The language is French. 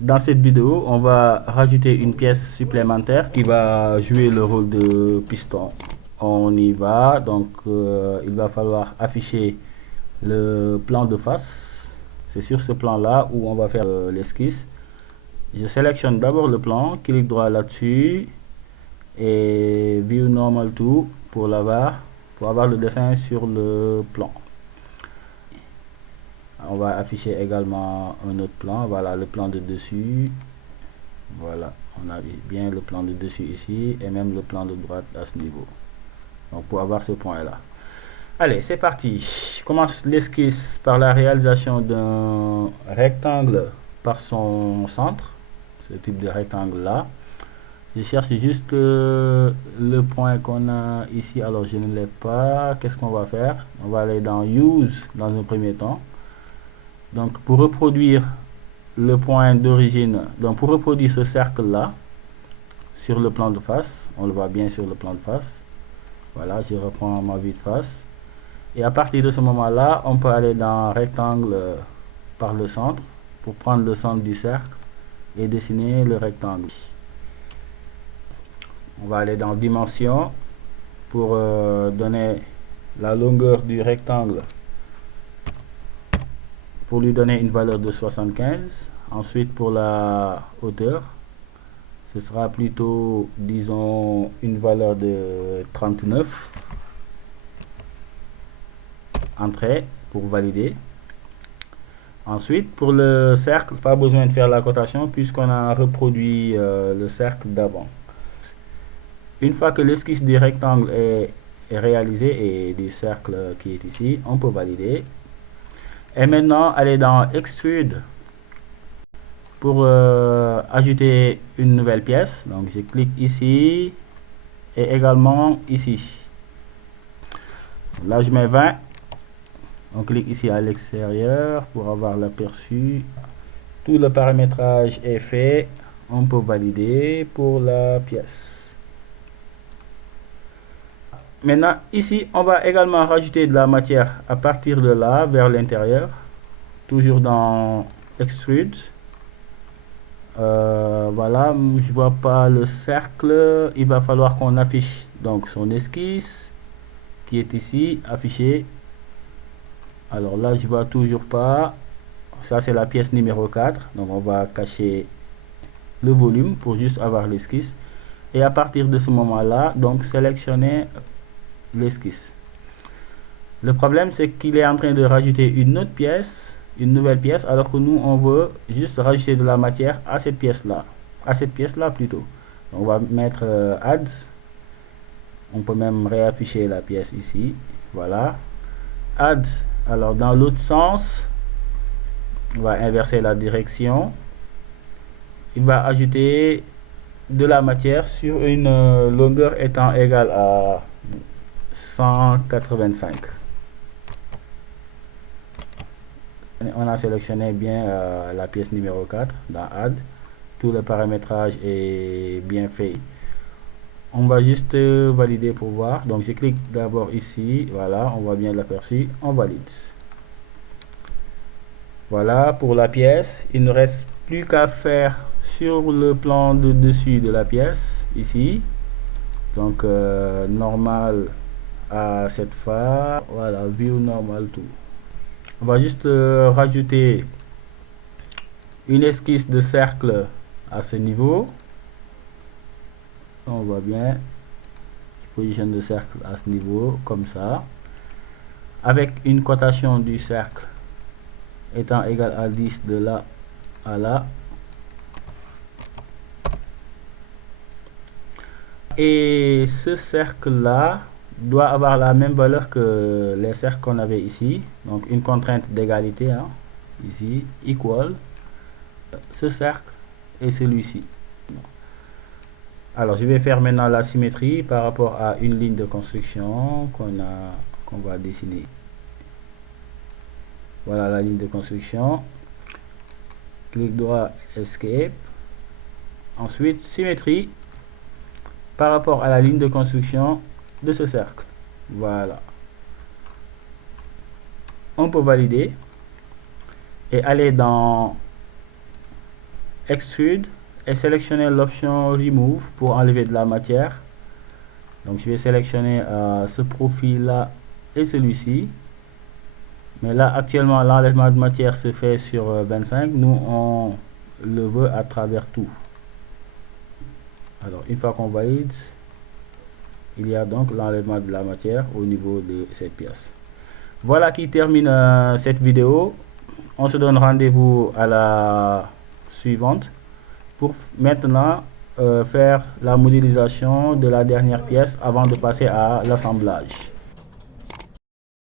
Dans cette vidéo, on va rajouter une pièce supplémentaire qui va jouer le rôle de piston. On y va, donc il va falloir afficher le plan de face. C'est sur ce plan-là où on va faire l'esquisse. Je sélectionne d'abord le plan, clic droit là-dessus et View Normal To pour avoir le dessin sur le plan. On va afficher également un autre plan, voilà le plan de dessus. Voilà, on a bien le plan de dessus ici et même le plan de droite à ce niveau. Donc pour avoir ce point là. Allez, c'est parti. Je commence l'esquisse par la réalisation d'un rectangle par son centre. Ce type de rectangle là. Je cherche juste le point qu'on a ici. Alors je ne l'ai pas. Qu'est-ce qu'on va faire? On va aller dans Use dans un premier temps. Donc pour reproduire le point d'origine, donc pour reproduire ce cercle là sur le plan de face, on le voit bien sur le plan de face. Voilà, je reprends ma vue de face. Et à partir de ce moment là, on peut aller dans rectangle par le centre pour prendre le centre du cercle et dessiner le rectangle. On va aller dans dimension pour donner la longueur du rectangle, pour lui donner une valeur de 75. Ensuite pour la hauteur, ce sera plutôt, disons, une valeur de 39. Entrée pour valider. Ensuite pour le cercle, pas besoin de faire la cotation puisqu'on a reproduit le cercle d'avant. Une fois que l'esquisse du rectangle est réalisée et du cercle qui est ici, on peut valider. Et maintenant aller dans Extrude pour ajouter une nouvelle pièce. Donc je clique ici et également ici. Là je mets 20. On clique ici à l'extérieur pour avoir l'aperçu. Tout le paramétrage est fait. On peut valider pour la pièce. Maintenant ici on va également rajouter de la matière à partir de là vers l'intérieur. Toujours dans Extrude. Voilà, je vois pas le cercle. Il va falloir qu'on affiche donc son esquisse qui est ici affiché. Alors là je vois toujours pas. Ça c'est la pièce numéro 4. Donc on va cacher le volume pour juste avoir l'esquisse. Et à partir de ce moment là, donc sélectionner l'esquisse. Le problème c'est qu'il est en train de rajouter une autre pièce, une nouvelle pièce, alors que nous on veut juste rajouter de la matière à cette pièce là, plutôt. On va mettre add. On peut même réafficher la pièce ici. Voilà, add. Alors dans l'autre sens, on va inverser la direction. Il va ajouter de la matière sur une longueur étant égale à 185. On a sélectionné bien la pièce numéro 4 dans add. Tout le paramétrage est bien fait. On va juste valider pour voir. Donc je clique d'abord ici. Voilà, on voit bien l'aperçu. On valide. Voilà pour la pièce. Il ne reste plus qu'à faire sur le plan de dessus de la pièce ici. Donc normal à cette fois. Voilà, view normal tout. On va juste rajouter une esquisse de cercle à ce niveau. On voit bien. Je positionne le cercle à ce niveau comme ça, avec une cotation du cercle étant égale à 10 de là à là. Et ce cercle là doit avoir la même valeur que les cercles qu'on avait ici. Donc une contrainte d'égalité, hein, ici, equal ce cercle et celui-ci. Alors je vais faire maintenant la symétrie par rapport à une ligne de construction qu'on va dessiner. Voilà la ligne de construction. Clic droit, escape. Ensuite symétrie par rapport à la ligne de construction de ce cercle. Voilà. On peut valider et aller dans Extrude et sélectionner l'option Remove pour enlever de la matière. Donc je vais sélectionner ce profil là et celui-ci. Mais là actuellement l'enlèvement de matière se fait sur 25. Nous on le veut à travers tout. Alors une fois qu'on valide, il y a donc l'enlèvement de la matière au niveau de cette pièce. Voilà qui termine cette vidéo. On se donne rendez-vous à la suivante pour maintenant faire la modélisation de la dernière pièce avant de passer à l'assemblage.